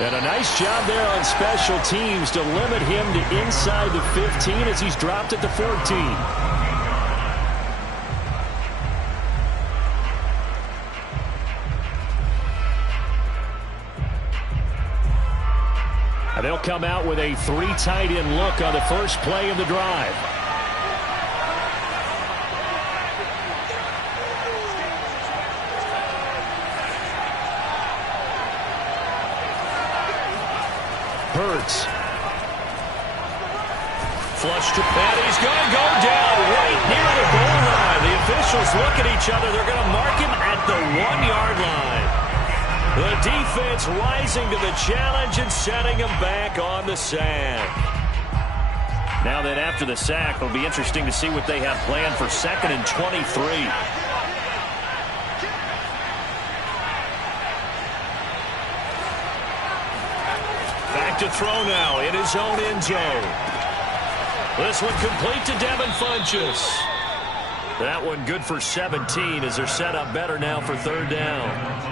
And a nice job there on special teams to limit him to inside the 15 as he's dropped at the 14. And they'll come out with a 3 tight end look on the first play of the drive. Hurts. Flush to Pat. He's going to go down right near the goal line. The officials look at each other. They're going to mark him at the 1-yard line. The defense rising to the challenge and setting him back on the sack. Now that after the sack, it'll be interesting to see what they have planned for 2nd and 23. To throw now in his own end zone. This one complete to Devin Funchess. That one good for 17 as they're set up better now for 3rd down.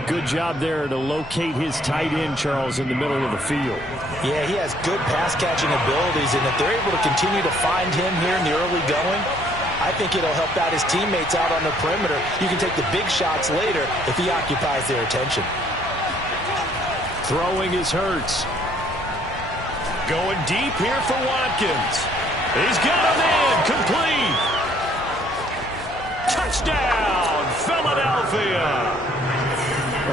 Good job there to locate his tight end, Charles, in the middle of the field. Yeah, he has good pass-catching abilities, and if they're able to continue to find him here in the early going, I think it'll help out his teammates out on the perimeter. You can take the big shots later if he occupies their attention. Throwing is Hurts. Going deep here for Watkins. He's got him in. Complete. Touchdown, Philadelphia.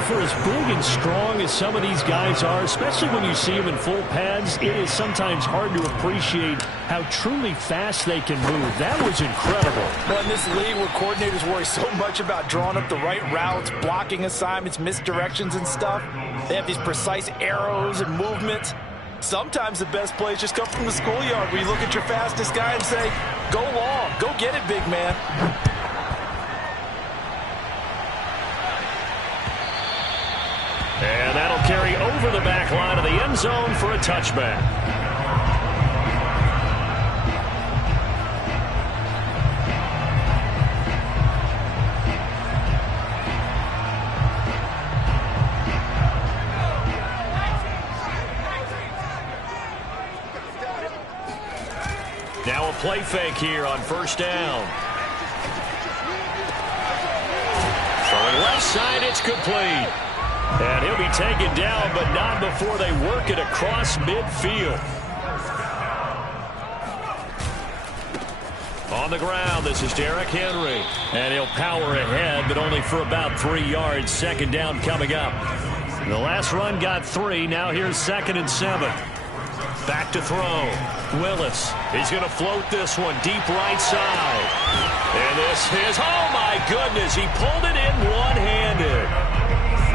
For as big and strong as some of these guys are, especially when you see them in full pads, it is sometimes hard to appreciate how truly fast they can move. That was incredible. Well, in this league where coordinators worry so much about drawing up the right routes, blocking assignments, misdirections and stuff, they have these precise arrows and movements. Sometimes the best plays just come from the schoolyard where you look at your fastest guy and say, go long, go get it, big man. And that'll carry over the back line of the end zone for a touchback. Now a play fake here on 1st down. Throwing left side, it's complete. And he'll be taken down, but not before they work it across midfield. On the ground, this is Derrick Henry. And he'll power ahead, but only for about 3 yards. 2nd down coming up. The last run got 3. Now here's 2nd and 7. Back to throw. Willis. He's going to float this one deep right side. And this is, oh my goodness, he pulled it in one-handed.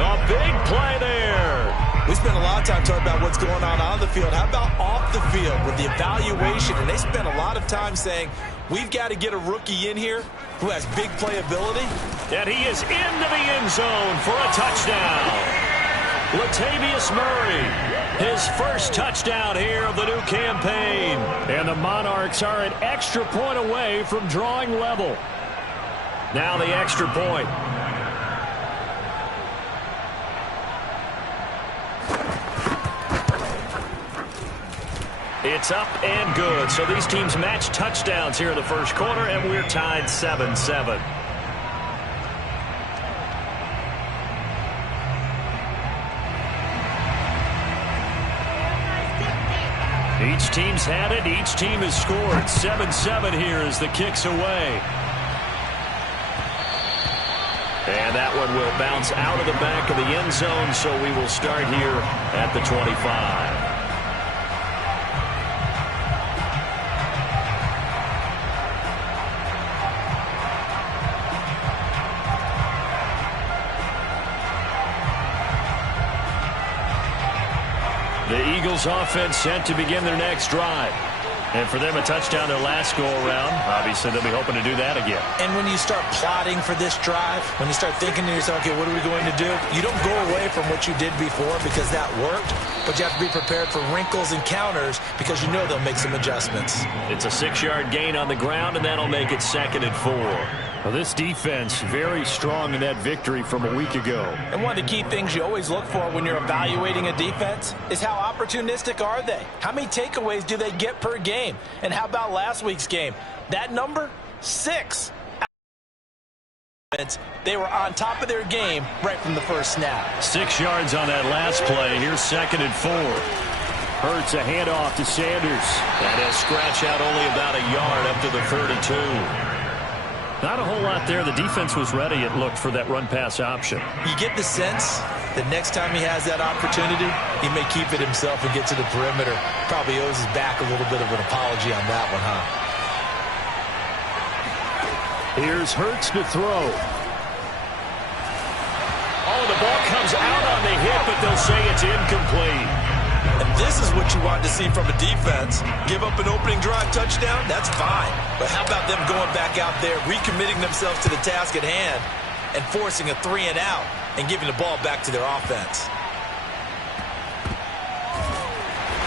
A big play there. We spent a lot of time talking about what's going on the field. How about off the field with the evaluation? And they spent a lot of time saying, we've got to get a rookie in here who has big playability. And he is into the end zone for a touchdown. Latavius Murray, his first touchdown here of the new campaign. And the Monarchs are an extra point away from drawing level. Now the extra point. It's up and good. So these teams match touchdowns here in the first quarter, and we're tied 7-7. Each team's had it. Each team has scored. 7-7 here as the kick's away. And that one will bounce out of the back of the end zone, so we will start here at the 25. The Eagles offense set to begin their next drive. And for them, a touchdown their last go-around. Obviously, they'll be hoping to do that again. And when you start plotting for this drive, when you start thinking to yourself, okay, what are we going to do? You don't go away from what you did before because that worked, but you have to be prepared for wrinkles and counters because you know they'll make some adjustments. It's a 6-yard gain on the ground, and that'll make it 2nd and 4. Well, this defense very strong in that victory from a week ago. And one of the key things you always look for when you're evaluating a defense is how opportunistic are they? How many takeaways do they get per game? And how about last week's game? That number, 6. They were on top of their game right from the first snap. 6 yards on that last play. Here's 2nd and 4. Hurts a handoff to Sanders. And he'll scratch out only about a yard up to the 32. Not a whole lot there. The defense was ready, it looked, for that run-pass option. You get the sense that next time he has that opportunity, he may keep it himself and get to the perimeter. Probably owes his back a little bit of an apology on that one, huh? Here's Hurts to throw. Oh, the ball comes out on the hit, but they'll say it's incomplete. And this is what you want to see from a defense. Give up an opening drive touchdown, that's fine. But how about them going back out there, recommitting themselves to the task at hand, and forcing a 3-and-out and giving the ball back to their offense?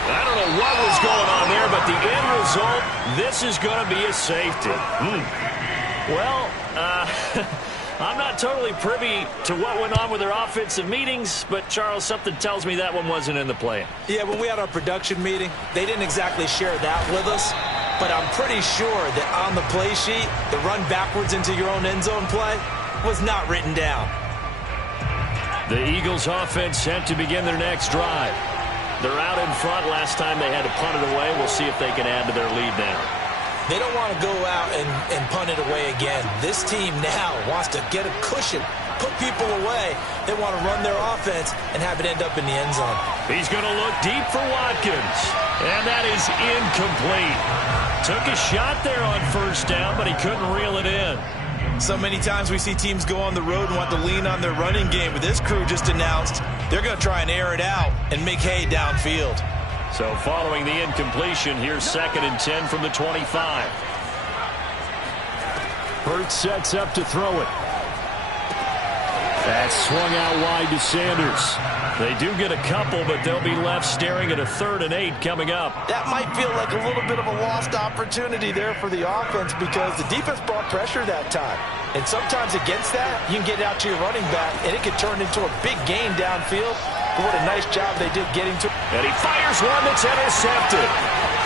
I don't know what was going on there, but the end result, this is going to be a safety. Well, I'm not totally privy to what went on with their offensive meetings, but, Charles, something tells me that one wasn't in the plan. Yeah, when we had our production meeting, they didn't exactly share that with us, but I'm pretty sure that on the play sheet, the run backwards into your own end zone play was not written down. The Eagles offense set to begin their next drive. They're out in front. Last time they had to punt it away. We'll see if they can add to their lead now. They don't want to go out and punt it away again. This team now wants to get a cushion, put people away. They want to run their offense and have it end up in the end zone. He's going to look deep for Watkins. And that is incomplete. Took a shot there on first down, but he couldn't reel it in. So many times we see teams go on the road and want to lean on their running game. But this crew just announced they're going to try and air it out and make hay downfield. So following the incompletion, here's 2nd and 10 from the 25. Hurts sets up to throw it. That's swung out wide to Sanders. They do get a couple, but they'll be left staring at a 3rd and 8 coming up. That might feel like a little bit of a lost opportunity there for the offense because the defense brought pressure that time. And sometimes against that, you can get out to your running back, and it can turn into a big gain downfield. But what a nice job they did getting to. And he fires one that's intercepted.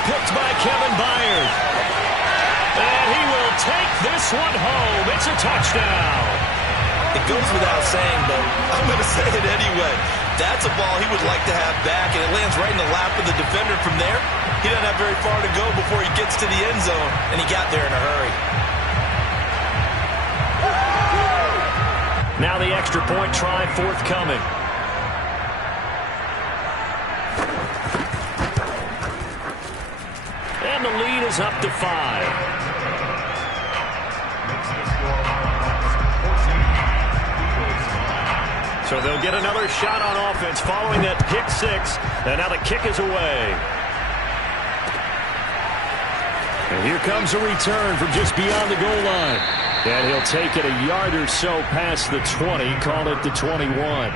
Picked by Kevin Byard. And he will take this one home. It's a touchdown. It goes without saying, but I'm going to say it anyway. That's a ball he would like to have back, and it lands right in the lap of the defender from there. He doesn't have very far to go before he gets to the end zone, and he got there in a hurry. Now the extra point try forthcoming. And the lead is up to 5. So they'll get another shot on offense following that pick 6. And now the kick is away. And here comes a return from just beyond the goal line. And he'll take it a yard or so past the 20, call it the 21.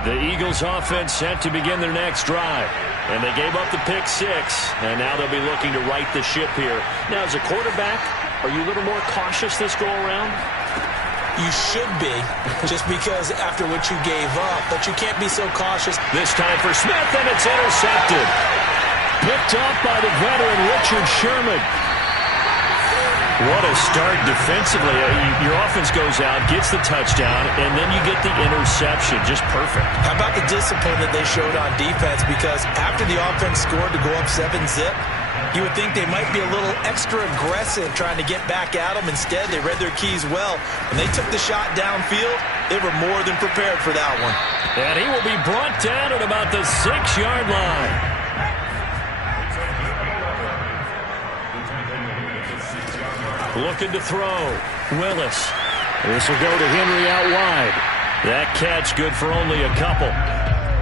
The Eagles offense set to begin their next drive. And they gave up the pick 6. And now they'll be looking to right the ship here. Now, as a quarterback, are you a little more cautious this go around? You should be, just because after what you gave up. But you can't be so cautious. This time for Smith, and it's intercepted. Picked off by the veteran Richard Sherman. What a start defensively. Your offense goes out, gets the touchdown, and then you get the interception. Just perfect. How about the discipline that they showed on defense? Because after the offense scored to go up 7-zip, you would think they might be a little extra aggressive trying to get back at them. Instead, they read their keys well. When they took the shot downfield, they were more than prepared for that one. And he will be brought down at about the 6-yard line. Looking to throw. Willis. This will go to Henry out wide. That catch good for only a couple.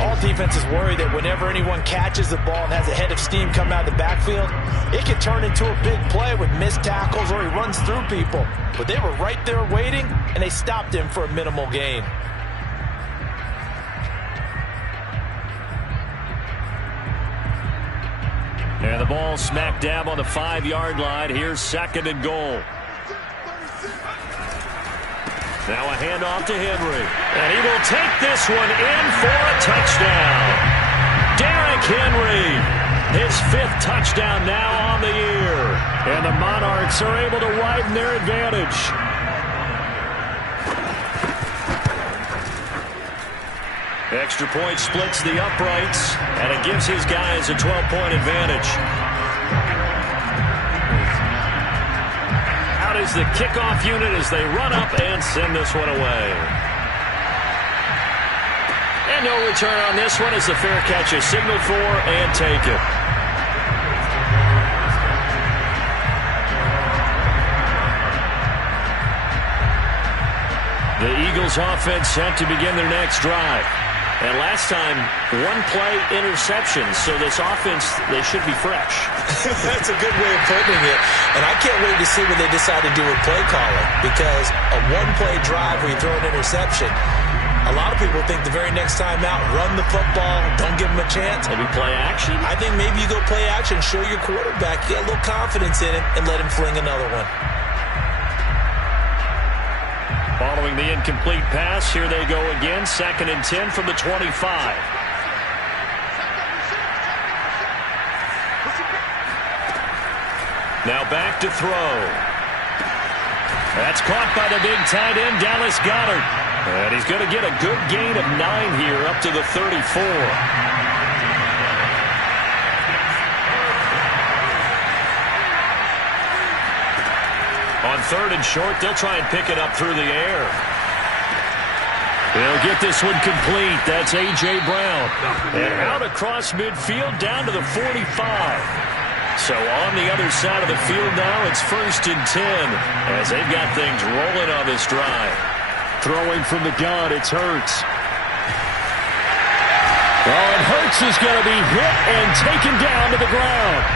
All defenses worry that whenever anyone catches the ball and has a head of steam come out of the backfield, it can turn into a big play with missed tackles or he runs through people. But they were right there waiting, and they stopped him for a minimal gain. And the ball smack dab on the 5-yard line. Here's 2nd and goal. Now a handoff to Henry. And he will take this one in for a touchdown. Derrick Henry, his 5th touchdown now on the year. And the Monarchs are able to widen their advantage. Extra point splits the uprights, and it gives his guys a 12-point advantage. Out is the kickoff unit as they run up and send this one away. And no return on this one as the fair catch is signaled for and taken. The Eagles offense set to begin their next drive. And last time, 1-play interception. So this offense, they should be fresh. That's a good way of putting it. And I can't wait to see what they decide to do with play calling. Because a 1-play drive where you throw an interception, a lot of people think the very next time out, run the football, don't give them a chance. Maybe play action? I think maybe you go play action, show your quarterback, get a little confidence in it, and let him fling another one. Following the incomplete pass, here they go again. 2nd and 10 from the 25. Now back to throw. That's caught by the big tight end, Dallas Goedert. And he's going to get a good gain of 9 here up to the 34. On 3rd and short, they'll try and pick it up through the air. They'll get this one complete. That's A.J. Brown. And out across midfield down to the 45. So on the other side of the field now, it's 1st and 10 as they've got things rolling on this drive. Throwing from the gun, it's Hurts. Oh, and Hurts is going to be hit and taken down to the ground.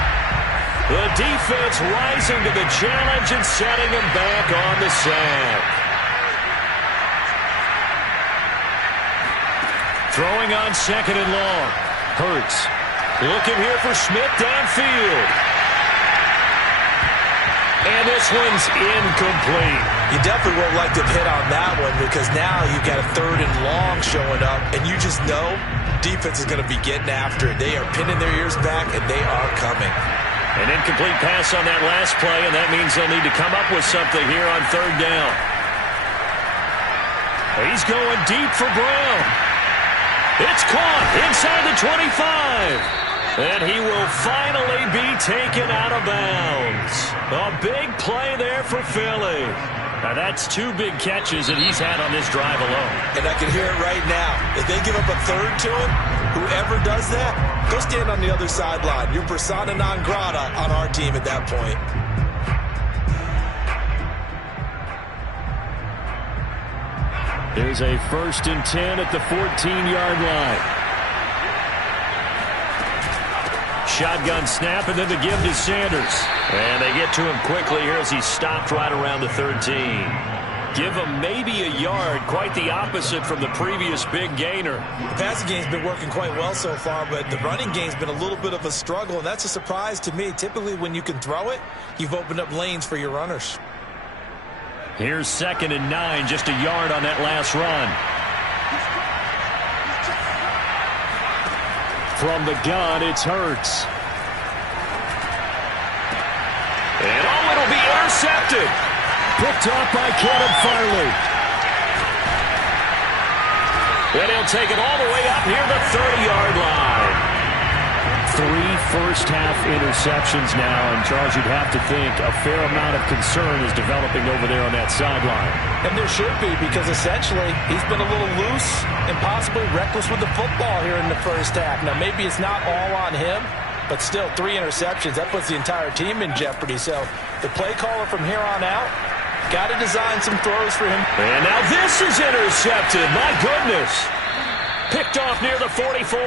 The defense rising to the challenge and setting him back on the sack. Throwing on 2nd and long. Hurts looking here for Smith downfield. And this one's incomplete. You definitely won't like to hit on that one because now you've got a 3rd and long showing up, and you just know defense is going to be getting after it. They are pinning their ears back, and they are coming. An incomplete pass on that last play, and that means they'll need to come up with something here on 3rd down. He's going deep for Brown. It's caught inside the 25. And he will finally be taken out of bounds. A big play there for Philly. Now that's 2 big catches that he's had on this drive alone. And I can hear it right now. If they give up a 3rd to him, whoever does that, go stand on the other sideline. You're persona non grata on our team at that point. There's a 1st and 10 at the 14-yard line. Shotgun snap, and then the give to Sanders. And they get to him quickly here as he's stopped right around the 13. Give him maybe a yard, quite the opposite from the previous big gainer. The passing game's been working quite well so far, but the running game's been a little bit of a struggle, and that's a surprise to me. Typically, when you can throw it, you've opened up lanes for your runners. Here's 2nd and 9, just a yard on that last run. From the gun, it's Hurts. And it'll be intercepted. Picked off by Kevin Farley. And he'll take it all the way up near the 30-yard line. 3 first-half interceptions now, and Charles, you'd have to think a fair amount of concern is developing over there on that sideline. And there should be, because essentially he's been a little loose and possibly reckless with the football here in the first half. Now, maybe it's not all on him, but still 3 interceptions. That puts the entire team in jeopardy. So the play caller from here on out got to design some throws for him. And now this is intercepted. My goodness. Picked off near the 44.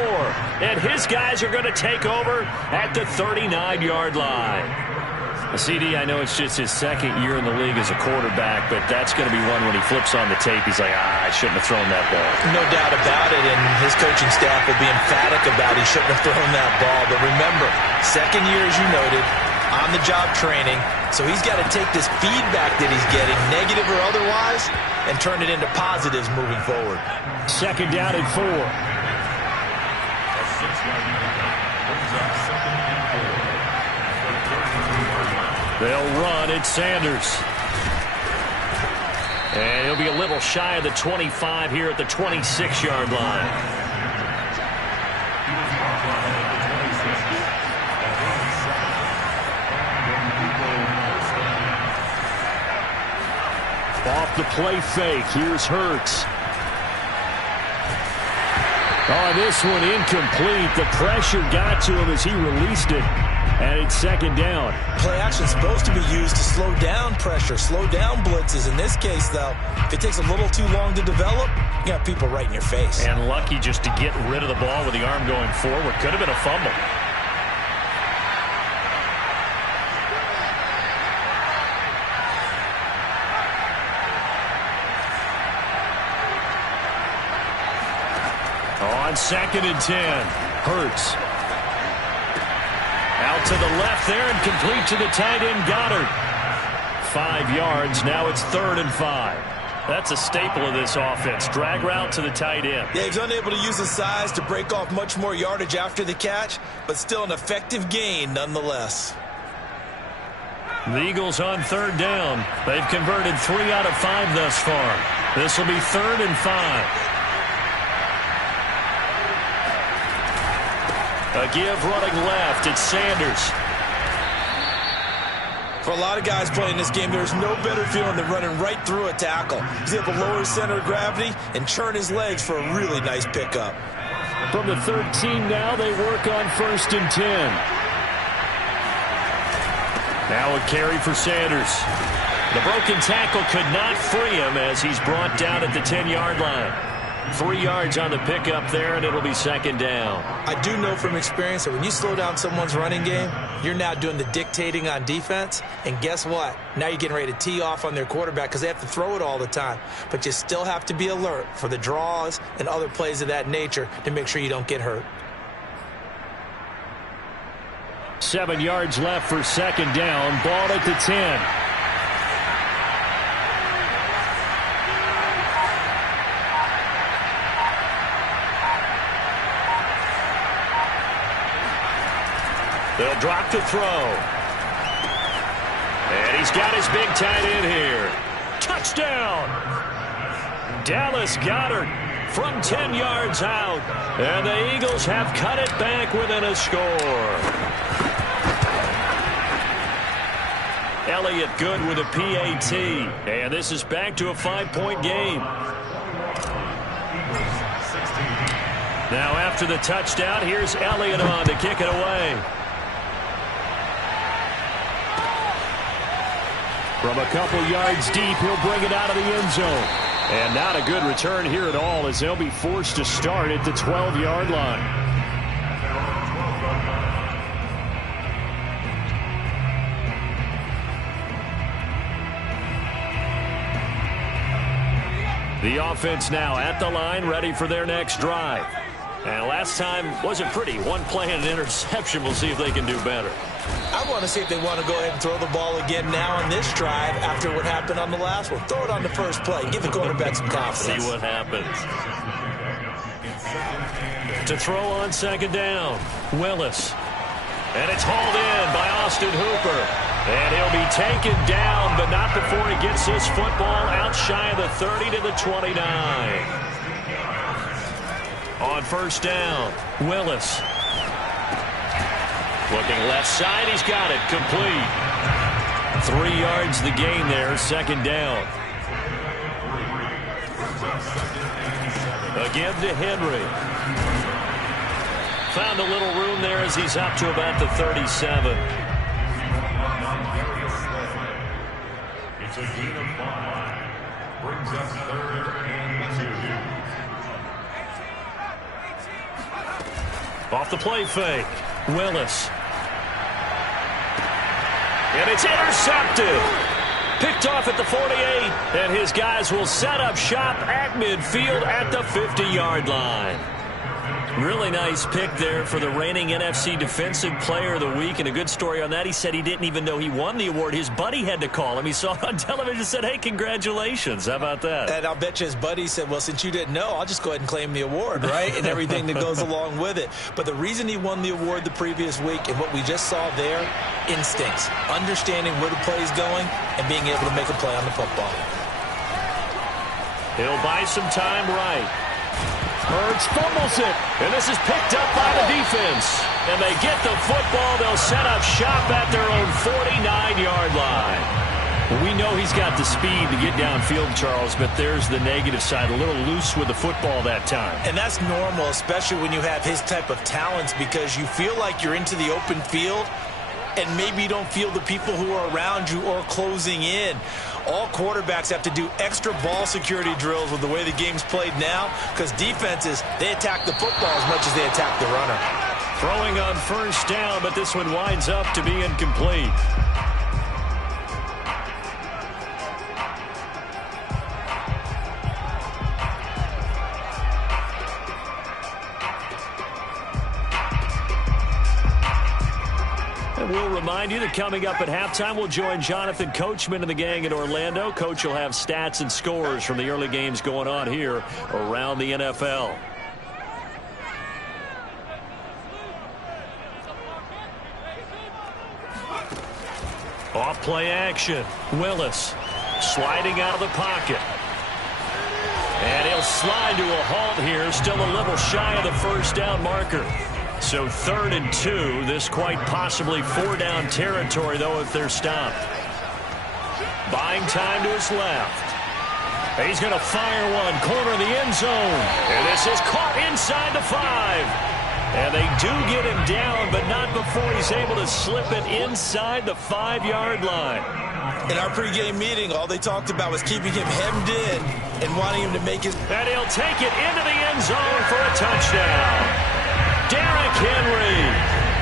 And his guys are going to take over at the 39-yard line. CD, I know it's just his second year in the league as a quarterback, but that's going to be one when he flips on the tape, he's like, I shouldn't have thrown that ball. No doubt about it, and his coaching staff will be emphatic about he shouldn't have thrown that ball. But remember, second year, as you noted, on-the-job training, so he's got to take this feedback that he's getting, negative or otherwise, and turn it into positives moving forward. Second down and 4. They'll run. It's Sanders. And he'll be a little shy of the 25 here at the 26-yard line. Off the play fake. Here's Hurts. Oh, this one incomplete. The pressure got to him as he released it. And it's second down. Play action is supposed to be used to slow down pressure, slow down blitzes. In this case, though, if it takes a little too long to develop, you got people right in your face. And lucky just to get rid of the ball with the arm going forward. Could have been a fumble. On second and 10, Hurts. Out to the left there and complete to the tight end, Goddard. 5 yards. Now it's 3rd and 5. That's a staple of this offense. Drag route to the tight end. Yeah, he's unable to use his size to break off much more yardage after the catch, but still an effective gain nonetheless. The Eagles on 3rd down. They've converted 3 out of 5 thus far. This will be 3rd and 5. A give running left. It's Sanders. For a lot of guys playing this game, there's no better feeling than running right through a tackle. He's able to lower his center of gravity and churn his legs for a really nice pickup. From the 13 now, they work on 1st and 10. Now a carry for Sanders. The broken tackle could not free him as he's brought down at the 10-yard line. 3 yards on the pickup there, and it'll be second down. I do know from experience that when you slow down someone's running game, you're now doing the dictating on defense. And guess what? Now you're getting ready to tee off on their quarterback because they have to throw it all the time. But you still have to be alert for the draws and other plays of that nature to make sure you don't get hurt. 7 yards left for second down. Ball at the 10. They'll drop to throw. And he's got his big tight end here. Touchdown! Dallas Goedert from 10 yards out. And the Eagles have cut it back within a score. Elliott good with a PAT. And this is back to a 5-point game. Now after the touchdown, here's Elliott on to kick it away. From a couple yards deep, he'll bring it out of the end zone. And not a good return here at all as they'll be forced to start at the 12-yard line. The offense now at the line, ready for their next drive. And last time wasn't pretty. One play and an interception. We'll see if they can do better. I want to see if they want to go ahead and throw the ball again now on this drive after what happened on the last one. Throw it on the first play. Give the quarterback some confidence. See what happens. To throw on second down, Willis. And it's hauled in by Austin Hooper. And he'll be taken down, but not before he gets his football out shy of the 30 to the 29. On first down, Willis. Looking left side, he's got it. Complete. 3 yards the gain there, second down. A give to Henry. Found a little room there as he's up to about the 37. It's a gain of 5. Brings us 3rd and 2. Off the play fake. Willis. And it's intercepted. Picked off at the 48. And his guys will set up shop at midfield at the 50-yard line. Really nice pick there for the reigning NFC Defensive Player of the Week. And a good story on that. He said he didn't even know he won the award. His buddy had to call him. He saw it on television and said, hey, congratulations. How about that? And I'll bet you his buddy said, well, since you didn't know, I'll just go ahead and claim the award, right? And everything that goes along with it. But the reason he won the award the previous week and what we just saw there, instincts, understanding where the play is going and being able to make a play on the football. He'll buy some time right. Hurts fumbles it, and this is picked up by the defense. And they get the football. They'll set up shop at their own 49-yard line. We know he's got the speed to get downfield, Charles, but there's the negative side. A little loose with the football that time. And that's normal, especially when you have his type of talents, because you feel like you're into the open field, and maybe you don't feel the people who are around you or closing in. All quarterbacks have to do extra ball security drills with the way the game's played now, because defenses, they attack the football as much as they attack the runner. Throwing on first down, but this one winds up to be incomplete. We'll remind you that coming up at halftime, we'll join Jonathan Coachman and the gang in Orlando. Coach will have stats and scores from the early games going on here around the NFL. Off play action. Willis sliding out of the pocket. And he'll slide to a halt here, still a little shy of the first down marker. So 3rd and 2, this quite possibly 4-down territory, though, if they're stopped. Buying time to his left. He's going to fire one, corner of the end zone. And this is caught inside the 5. And they do get him down, but not before he's able to slip it inside the 5-yard line. In our pregame meeting, all they talked about was keeping him hemmed in and wanting him to make his... And he'll take it into the end zone for a touchdown. Derrick Henry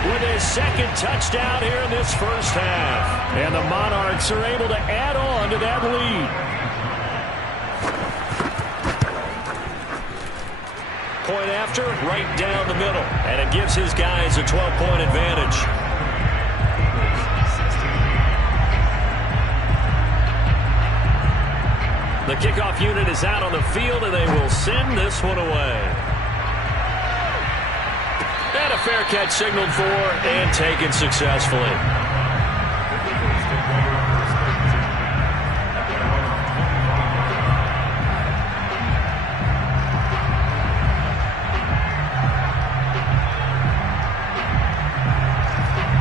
with his second touchdown here in this first half. And the Monarchs are able to add on to that lead. Point after, right down the middle. And it gives his guys a 12-point advantage. The kickoff unit is out on the field, and they will send this one away. And a fair catch signaled for and taken successfully.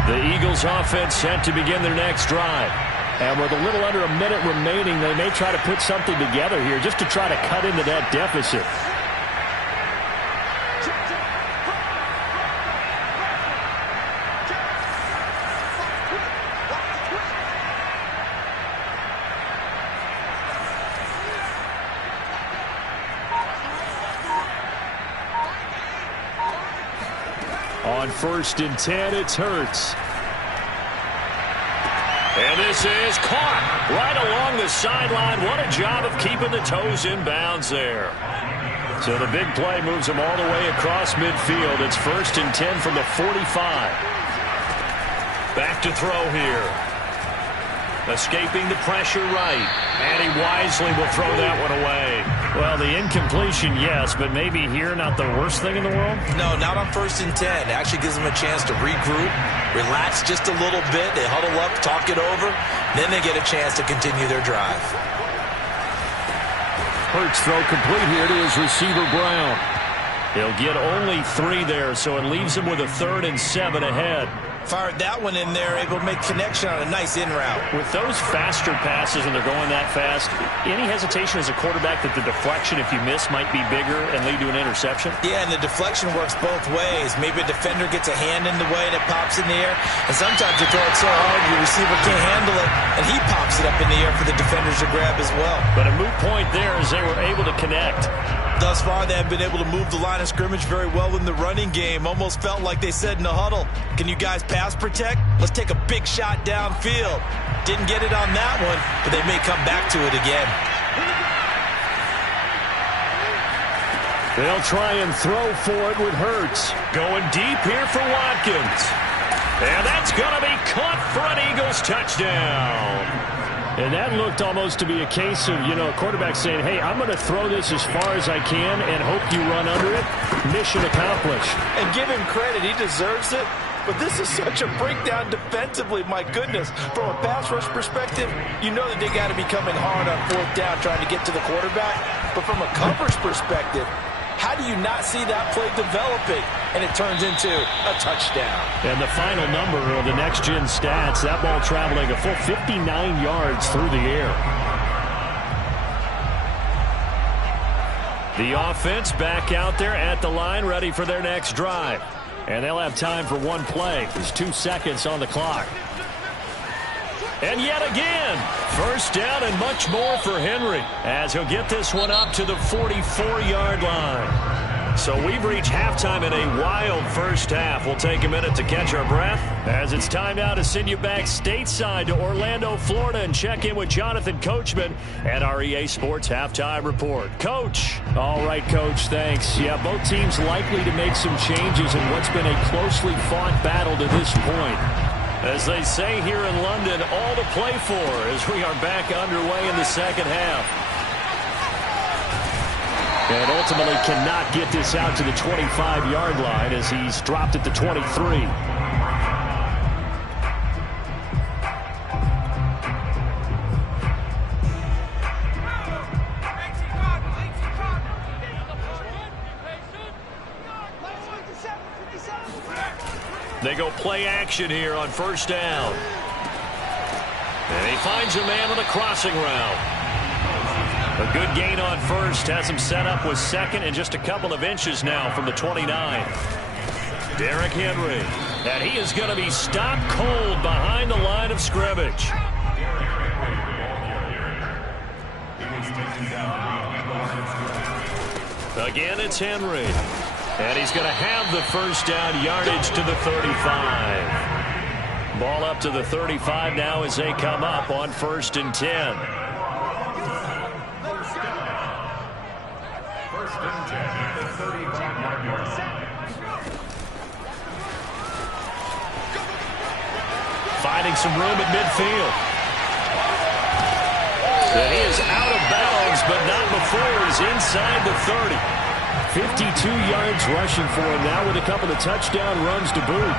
The Eagles offense set to begin their next drive. And with a little under a minute remaining, they may try to put something together here just to try to cut into that deficit. On 1st and 10, it's Hurts. And this is caught right along the sideline. What a job of keeping the toes in bounds there. So the big play moves them all the way across midfield. It's 1st and 10 from the 45. Back to throw here. Escaping the pressure right. And he wisely will throw that one away. Well, the incompletion, yes, but maybe here not the worst thing in the world? No, not on 1st and 10. It actually gives them a chance to regroup, relax just a little bit. They huddle up, talk it over. Then they get a chance to continue their drive. Hurts throw complete here to his receiver, Brown. He'll get only 3 there, so it leaves him with a 3rd and 7 ahead. Fired that one in there, able to make connection on a nice in route. With those faster passes and they're going that fast, any hesitation as a quarterback that the deflection, if you miss, might be bigger and lead to an interception? Yeah, and the deflection works both ways. Maybe a defender gets a hand in the way and it pops in the air. And sometimes you throw it so hard your receiver can't handle it, and he pops it up in the air for the defenders to grab as well. But a moot point there as they were able to connect. Thus far, they have been able to move the line of scrimmage very well in the running game. Almost felt like they said in the huddle, can you guys pass protect? Let's take a big shot downfield. Didn't get it on that one, but they may come back to it again. They'll try and throw for it with Hurts. Going deep here for Watkins. And that's going to be caught for an Eagles touchdown. And that looked almost to be a case of, a quarterback saying, hey, I'm going to throw this as far as I can and hope you run under it. Mission accomplished. And give him credit. He deserves it. But this is such a breakdown defensively. My goodness. From a pass rush perspective, you know that they got to be coming hard on fourth down trying to get to the quarterback. But from a coverage perspective, how do you not see that play developing? And it turns into a touchdown. And the final number of the next-gen stats, that ball traveling a full 59 yards through the air. The offense back out there at the line, ready for their next drive. And they'll have time for one play. There's 2 seconds on the clock. And yet again, first down and much more for Henry as he'll get this one up to the 44-yard line. So we've reached halftime in a wild first half. We'll take a minute to catch our breath as it's time now to send you back stateside to Orlando, Florida, and check in with Jonathan Coachman at our EA Sports Halftime Report. Coach. All right, Coach, thanks. Yeah, both teams likely to make some changes in what's been a closely fought battle to this point. As they say here in London, all to play for as we are back underway in the second half. And ultimately cannot get this out to the 25-yard line as he's dropped at the 23. They go play action here on first down. And he finds a man on the crossing route. A good gain on first. Has him set up with second and just a couple of inches now from the 29. Derrick Henry. And he is going to be stopped cold behind the line of scrimmage. Again, it's Henry. And he's going to have the first down yardage to the 35. Ball up to the 35 now as they come up on 1st and 10. Finding some room at midfield. And he is out of bounds, but not before he's inside the 30. 52 yards rushing for him now with a couple of touchdown runs to boot.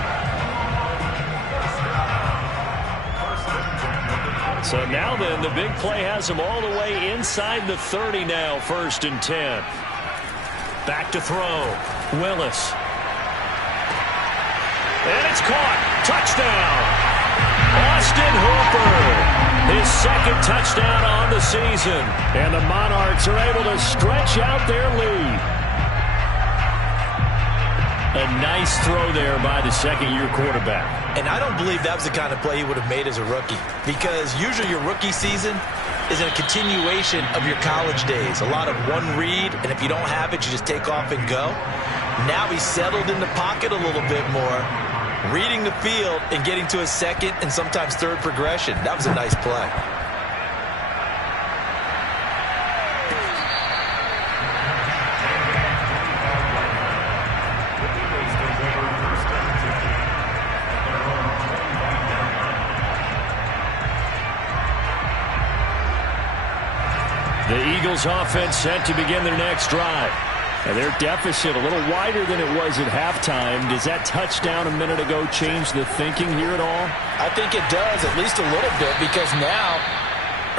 So now then, the big play has him all the way inside the 30 now, 1st and 10. Back to throw. Willis. And it's caught. Touchdown. Austin Hooper. His second touchdown on the season. And the Monarchs are able to stretch out their lead. A nice throw there by the second-year quarterback. And I don't believe that was the kind of play he would have made as a rookie, because usually your rookie season is a continuation of your college days. A lot of one read, and if you don't have it, you just take off and go. Now he's settled in the pocket a little bit more, reading the field and getting to a second and sometimes third progression. That was a nice play. The Eagles offense set to begin their next drive. And their deficit a little wider than it was at halftime. Does that touchdown a minute ago change the thinking here at all? I think it does, at least a little bit, because now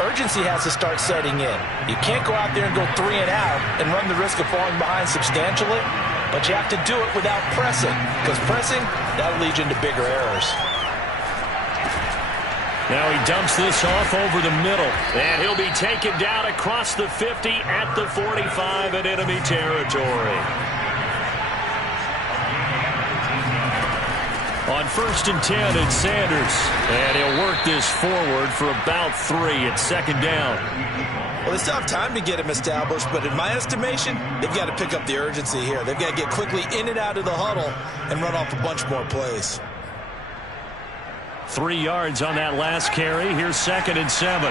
urgency has to start setting in. You can't go out there and go 3 and out and run the risk of falling behind substantially. but you have to do it without pressing, because pressing, that'll lead you into bigger errors. Now he dumps this off over the middle, and he'll be taken down across the 50 at the 45 in enemy territory. On 1st and 10, it's Sanders, and he'll work this forward for about 3 at 2nd down. Well, they still have time to get him established, but in my estimation, they've got to pick up the urgency here. They've got to get quickly in and out of the huddle and run off a bunch more plays. 3 yards on that last carry. Here's 2nd and 7.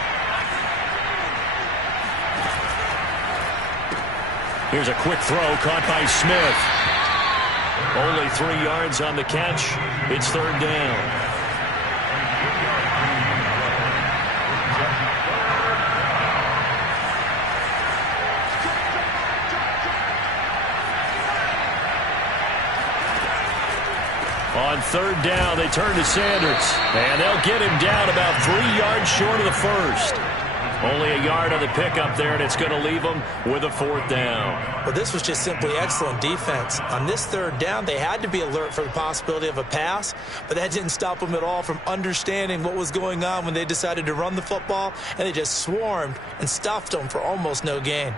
Here's a quick throw caught by Smith. Only 3 yards on the catch. It's 3rd down. On 3rd down, they turn to Sanders, and they'll get him down about 3 yards short of the first. Only a yard on the pickup there, and it's going to leave them with a 4th down. Well, this was just simply excellent defense. On this 3rd down, they had to be alert for the possibility of a pass, but that didn't stop them at all from understanding what was going on when they decided to run the football, and they just swarmed and stuffed them for almost no gain.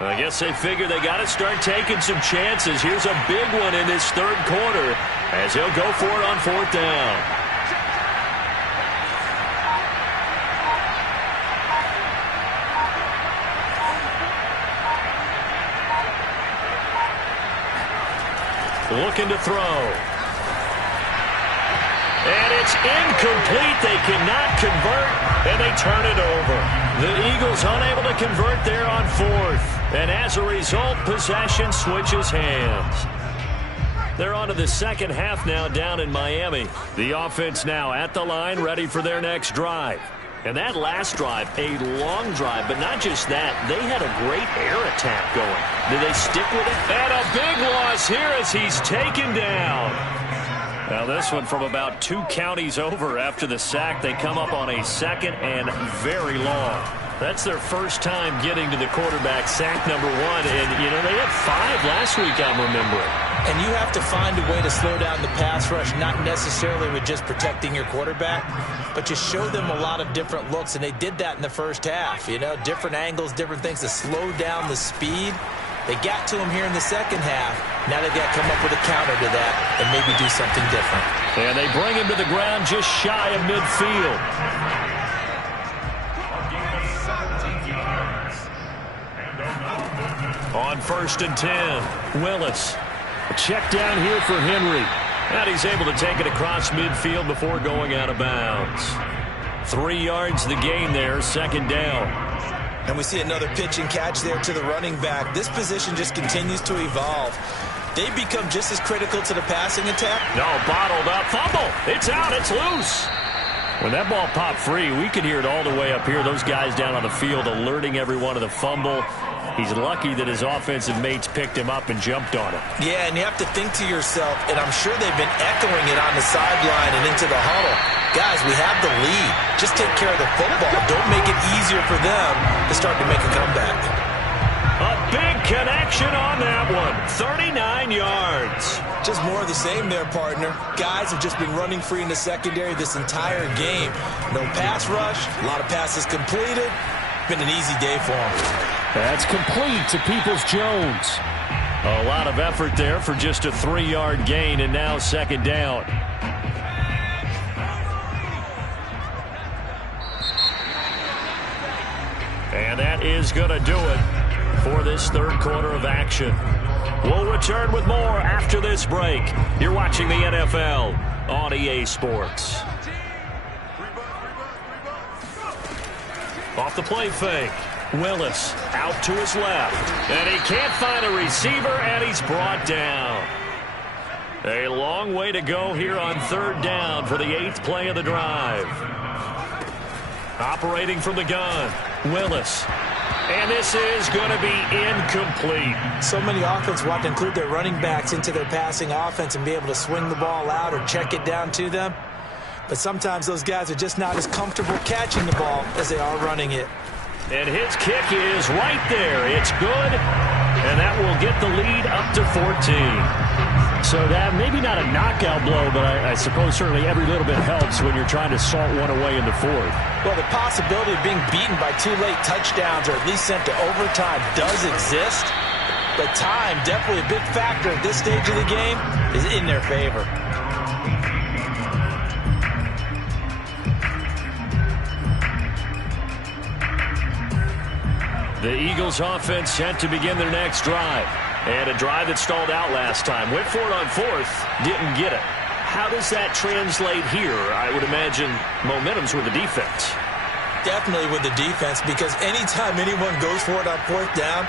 I guess they figure they got to start taking some chances. Here's a big one in this 3rd quarter as he'll go for it on 4th down. Looking to throw. And it's incomplete. They cannot convert, and they turn it over. The Eagles unable to convert there on 4th. And as a result, possession switches hands. They're on to the 2nd half now down in Miami. The offense now at the line, ready for their next drive. And that last drive, a long drive, but not just that. They had a great air attack going. Did they stick with it? And a big loss here as he's taken down. Now this one from about 2 counties over after the sack. They come up on a 2nd and very long. That's their first time getting to the quarterback, sack number 1. And, you know, they had 5 last week, I'm remembering. And you have to find a way to slow down the pass rush, not necessarily with just protecting your quarterback, but you show them a lot of different looks, and they did that in the first half. You know, different angles, different things to slow down the speed. They got to him here in the 2nd half. Now they've got to come up with a counter to that and maybe do something different. And they bring him to the ground just shy of midfield. On 1st and 10, Willis. A check down here for Henry. And he's able to take it across midfield before going out of bounds. 3 yards the gain there, 2nd down. And we see another pitch and catch there to the running back. This position just continues to evolve. They become just as critical to the passing attack. No, bottled up. Fumble. It's out. It's loose. When that ball popped free, we could hear it all the way up here. Those guys down on the field alerting everyone of the fumble. He's lucky that his offensive mates picked him up and jumped on it. Yeah, and you have to think to yourself, and I'm sure they've been echoing it on the sideline and into the huddle. Guys, we have the lead. Just take care of the football. Don't make it easier for them to start to make a comeback. A big connection on that one. 39 yards. Just more of the same there, partner. Guys have just been running free in the secondary this entire game. No pass rush, a lot of passes completed. Been an easy day for them. That's complete to Peoples-Jones. A lot of effort there for just a 3-yard gain, and now 2nd down. And that is going to do it for this 3rd quarter of action. We'll return with more after this break. You're watching the NFL on EA Sports. Off the play fake. Willis out to his left. And he can't find a receiver, and he's brought down. A long way to go here on 3rd down for the 8th play of the drive. Operating from the gun, Willis. And this is going to be incomplete. So many offenses want to include their running backs into their passing offense and be able to swing the ball out or check it down to them. But sometimes those guys are just not as comfortable catching the ball as they are running it. And his kick is right there. It's good. And that will get the lead up to 14. So that maybe not a knockout blow, but I suppose certainly every little bit helps when you're trying to salt one away in the fourth. Well, the possibility of being beaten by 2 late touchdowns or at least sent to overtime does exist. But time, definitely a big factor at this stage of the game, is in their favor. The Eagles offense set to begin their next drive. And a drive that stalled out last time. Went for it on fourth, didn't get it. How does that translate here? I would imagine momentum's with the defense. Definitely with the defense, because anytime anyone goes for it on fourth down,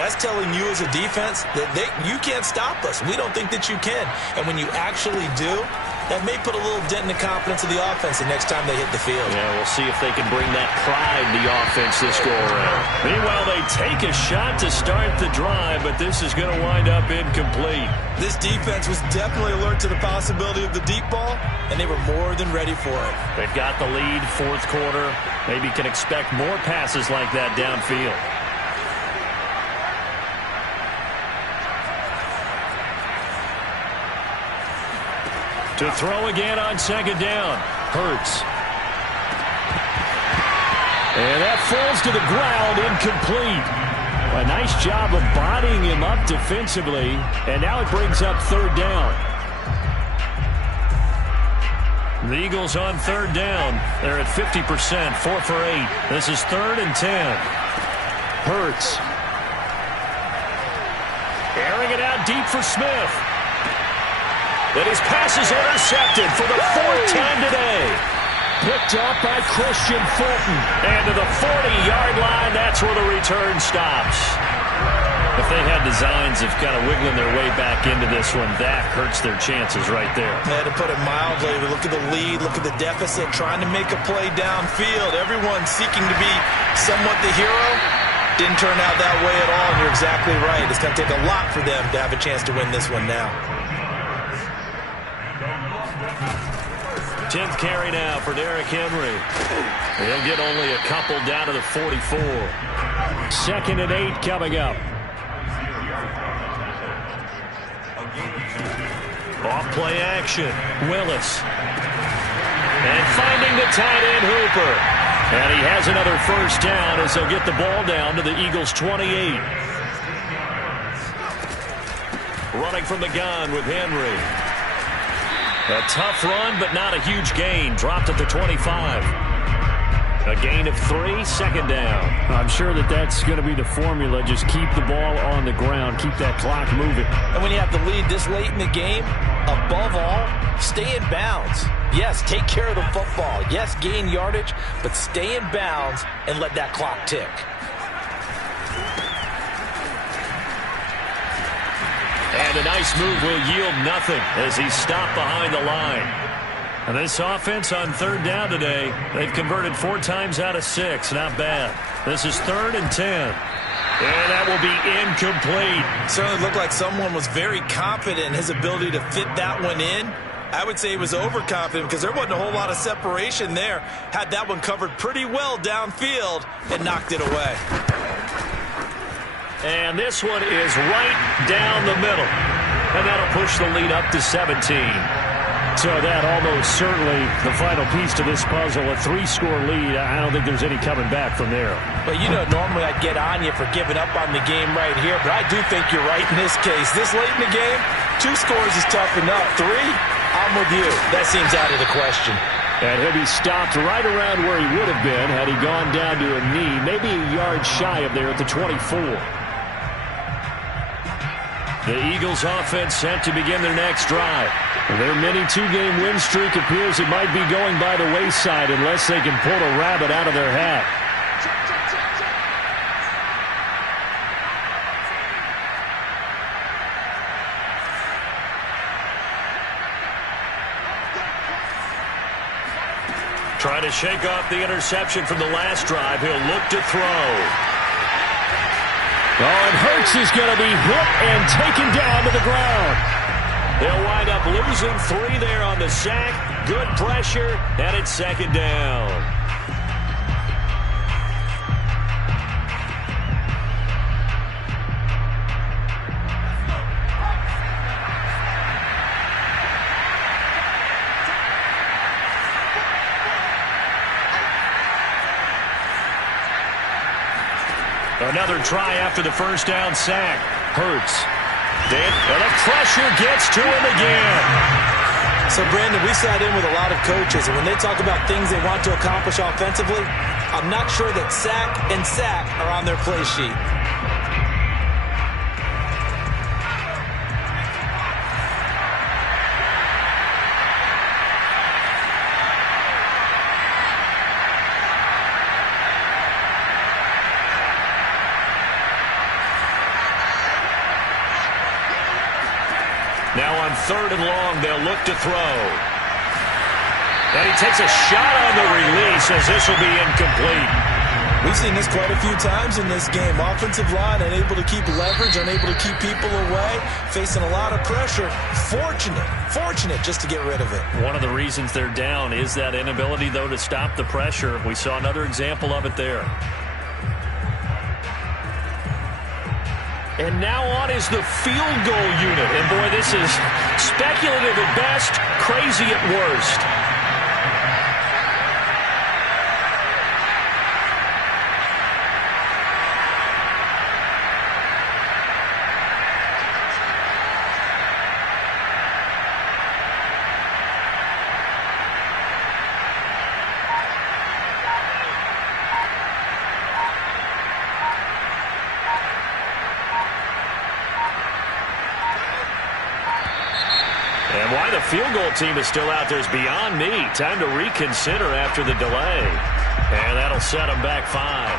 that's telling you as a defense that you can't stop us. We don't think that you can. And when you actually do, that may put a little dent in the confidence of the offense the next time they hit the field. Yeah, we'll see if they can bring that pride in the offense this go-around. Meanwhile, they take a shot to start the drive, but this is going to wind up incomplete. This defense was definitely alert to the possibility of the deep ball, and they were more than ready for it. They've got the lead, fourth quarter. Maybe can expect more passes like that downfield. To throw again on second down. Hurts. And that falls to the ground, incomplete. A nice job of bodying him up defensively. And now it brings up third down. The Eagles on third down. They're at 50%, 4 for 8. This is 3rd and 10. Hurts. Airing it out deep for Smith. And his pass is intercepted for the 4th time today. Picked up by Christian Fulton. And to the 40-yard line, that's where the return stops. If they had designs of kind of wiggling their way back into this one, that hurts their chances right there. To put it mildly, we look at the lead, look at the deficit, trying to make a play downfield. Everyone seeking to be somewhat the hero. Didn't turn out that way at all, and you're exactly right. It's going to take a lot for them to have a chance to win this one now. 10th carry now for Derrick Henry. He'll get only a couple down to the 44. 2nd and 8 coming up. Off play action. Willis. And finding the tight end Hooper. And he has another first down as they'll get the ball down to the Eagles' 28. Running from the gun with Henry. A tough run, but not a huge gain. Dropped at the 25. A gain of 3, second down. I'm sure that's going to be the formula. Just keep the ball on the ground. Keep that clock moving. And when you have the lead this late in the game, above all, stay in bounds. Yes, take care of the football. Yes, gain yardage, but stay in bounds and let that clock tick. And a nice move will yield nothing as he's stopped behind the line. And this offense on third down today, they've converted 4 times out of 6. Not bad. This is 3rd and 10. And that will be incomplete. Certainly looked like someone was very confident in his ability to fit that one in. I would say he was overconfident because there wasn't a whole lot of separation there. Had that one covered pretty well downfield and knocked it away. And this one is right down the middle. And that'll push the lead up to 17. So that almost certainly the final piece to this puzzle, a 3-score lead. I don't think there's any coming back from there. Well, you know, normally I'd get on you for giving up on the game right here, but I do think you're right in this case. This late in the game, 2 scores is tough enough. 3, I'm with you. That seems out of the question. And he'll be stopped right around where he would have been had he gone down to a knee, maybe a yard shy of there at the 24. The Eagles offense set to begin their next drive. Their mini 2-game win streak appears it might be going by the wayside unless they can pull a rabbit out of their hat. Trying to shake off the interception from the last drive. He'll look to throw. Oh, and Hurts is going to be hit and taken down to the ground. They'll wind up losing 3 there on the sack. Good pressure, and it's second down. Another try after the first down sack. Hurts. And the pressure gets to him again. So, Brandon, we sat in with a lot of coaches, and when they talk about things they want to accomplish offensively, I'm not sure that sack and sack are on their play sheet. Now on 3rd and long, they'll look to throw. And he takes a shot on the release as this will be incomplete. We've seen this quite a few times in this game. Offensive line unable to keep leverage, unable to keep people away, facing a lot of pressure. Fortunate just to get rid of it. One of the reasons they're down is that inability, though, to stop the pressure. We saw another example of it there. And now on is the field goal unit. And, boy, this is speculative at best, crazy at worst. And why the field goal team is still out there is beyond me. Time to reconsider after the delay. And that'll set them back 5.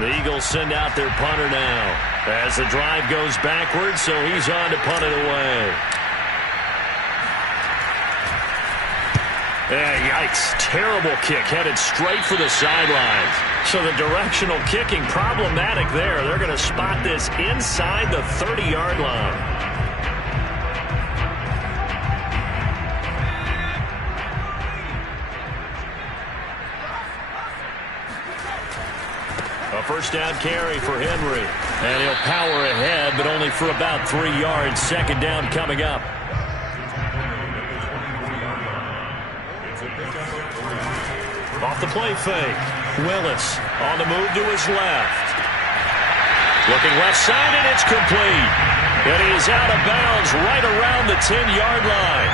The Eagles send out their punter now as the drive goes backwards, so he's on to punt it away. Yikes. Terrible kick headed straight for the sidelines. So the directional kicking problematic there. They're going to spot this inside the 30-yard line. A first down carry for Henry. And he'll power ahead, but only for about 3 yards. Second down coming up. Off the play fake. Willis on the move to his left. Looking left side, and it's complete. And he is out of bounds right around the 10-yard line.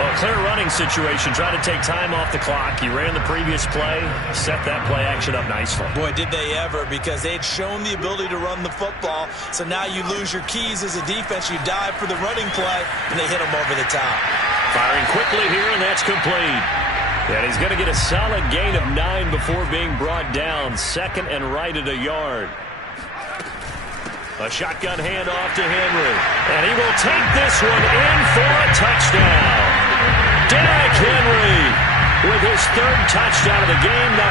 Well, clear running situation, trying to take time off the clock. He ran the previous play, set that play action up nicely. Boy, did they ever, because they'd shown the ability to run the football. So now you lose your keys as a defense. You dive for the running play, and they hit them over the top. Firing quickly here, and that's complete. And he's going to get a solid gain of 9 before being brought down. Second and right at a yard. A shotgun handoff to Henry. And he will take this one in for a touchdown. Derrick Henry with his 3rd touchdown of the game.